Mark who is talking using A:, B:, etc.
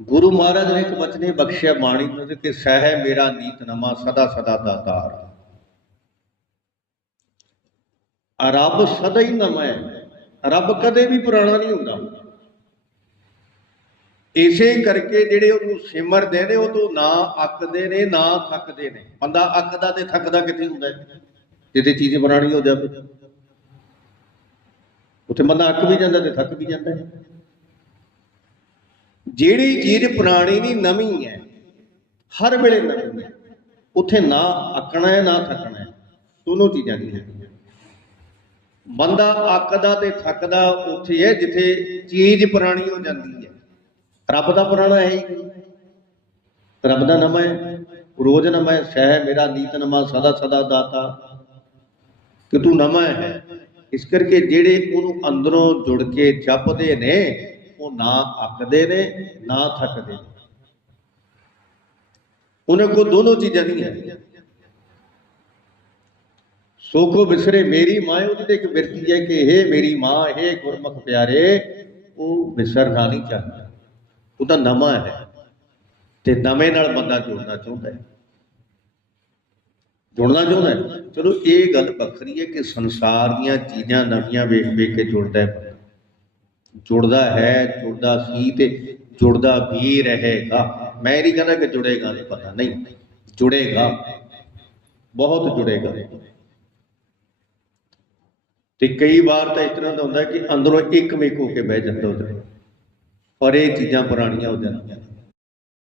A: ਗੁਰੂ ਮਹਾਰਾਜ ਨੇ ਇੱਕ ਬਚਨੇ ਬਖਸ਼ਿਆ ਬਾਣੀ ਨੂੰ ਕਿ ਸਹਿ ਮੇਰਾ ਨੀਤ ਸਦਾ ਸਦਾ ਦਾਤਾਰ ਆ ਰੱਬ ਸਦਾ ਹੀ ਨਵਾਂ ਹੈ। ਰੱਬ ਕਦੇ ਵੀ ਪੁਰਾਣਾ ਨਹੀਂ ਹੁੰਦਾ। ਇਸੇ ਕਰਕੇ ਜਿਹੜੇ ਉਹਨੂੰ ਸਿਮਰਦੇ ਨੇ, ਉਹ ਤੋਂ ਨਾ ਅੱਕਦੇ ਨੇ, ਨਾ ਥੱਕਦੇ ਨੇ। ਬੰਦਾ ਅੱਕਦਾ ਤੇ ਥੱਕਦਾ ਕਿੱਥੇ ਹੁੰਦਾ ਹੈ? ਜਿੱਥੇ ਚੀਜ਼ ਬਣਾਣੀ ਹੋ ਜਾਵੇ। ਉੱਥੇ ਬੰਦਾ ਅੱਕ ਵੀ ਜਾਂਦਾ ਤੇ ਥੱਕ ਵੀ ਜਾਂਦਾ ਹੈ। ਜਿਹੜੀ ਚੀਜ਼ ਪੁਰਾਣੀ ਨਹੀਂ, ਨਵੀਂ ਹੈ। ਹਰ ਵੇਲੇ ਨਵੀਂ ਹੈ। ਉੱਥੇ ਨਾ ਅੱਕਣਾ ਹੈ, ਨਾ ਥੱਕਣਾ ਹੈ। ਦੋਨੋਂ ਚੀਜ਼ਾਂ ਨਹੀਂ ਹੈਗੀਆਂ ਬੰਦਾ ਅੱਕਦਾ ਤੇ ਥੱਕਦਾ ਉੱਥੇ ਹੈ, ਜਿੱਥੇ ਚੀਜ਼ ਪੁਰਾਣੀ ਹੋ ਜਾਂਦੀ ਹੈ। ਰੱਬ ਦਾ ਪੁਰਾਣਾ ਹੈ ਹੀ ਰੱਬ ਦਾ ਨਵਾਂ ਹੈ। ਰੋਜ਼ ਨਵਾਂ ਹੈ। ਸਹਿ ਮੇਰਾ ਨੀਤ ਨਵਾਂ, ਸਦਾ ਸਦਾ ਦਾਤਾ। ਕਿ ਤੂੰ ਨਵਾਂ ਹੈ। ਇਸ ਕਰਕੇ ਜਿਹੜੇ ਉਹਨੂੰ ਅੰਦਰੋਂ ਜੁੜ ਕੇ ਜਪਦੇ ਨੇ ਉਹ ਨਾ ਅੱਕਦੇ ਨੇ, ਨਾ ਥੱਕਦੇ ਉਹਨਾਂ ਕੋਲ ਦੋਨੋਂ ਚੀਜ਼ਾਂ ਨਹੀਂ ਹੈ ਸੋਖੋ ਕੋ ਬਿਸਰੇ ਮੇਰੀ ਮਾਂ ਉਹਦੇ ਤੇ ਇੱਕ ਬਿਰਤੀ ਹੈ ਕਿ ਇਹ ਮੇਰੀ ਮਾਂ, ਇਹ ਗੁਰਮੁਖ ਪਿਆਰੇ, ਉਹ ਵਿਸਰਨਾ ਨਹੀਂ ਚਾਹੁੰਦਾ ਉਹ ਤਾਂ ਨਵਾਂ ਹੈ ਤੇ ਨਵੇਂ ਨਾਲ ਬੰਦਾ ਜੁੜਨਾ ਚਾਹੁੰਦਾ ਹੈ। ਜੁੜਨਾ ਚਾਹੁੰਦਾ ਹੈ। ਚਲੋ, ਇਹ ਗੱਲ ਵੱਖਰੀ ਹੈ ਕਿ ਸੰਸਾਰ ਦੀਆਂ ਚੀਜ਼ਾਂ ਨਵੀਆਂ ਵੇਖ ਵੇਖ ਕੇ ਜੁੜਦਾ ਹੈ। ਜੁੜਦਾ ਹੈ, ਜੁੜਦਾ ਸੀ ਤੇ ਜੁੜਦਾ ਵੀ ਰਹੇਗਾ। ਮੈਂ ਨਹੀਂ ਕਹਿੰਦਾ ਕਿ ਜੁੜੇਗਾ ਨਹੀਂ, ਪਤਾ ਨਹੀਂ। ਜੁੜੇਗਾ। ਬਹੁਤ ਜੁੜੇਗਾ। ਤੇ ਕਈ ਵਾਰ ਤਾਂ ਇਸ ਤਰ੍ਹਾਂ ਦਾ ਹੁੰਦਾ ਕਿ ਅੰਦਰੋਂ ਇੱਕ ਮੇਕ ਹੋ ਕੇ ਬਹਿ ਜਾਂਦਾ ਉਹਦੇ ਪਰ ਇਹ ਚੀਜ਼ਾਂ ਪੁਰਾਣੀਆਂ ਹੋ ਜਾਂਦੀਆਂ ਨੇ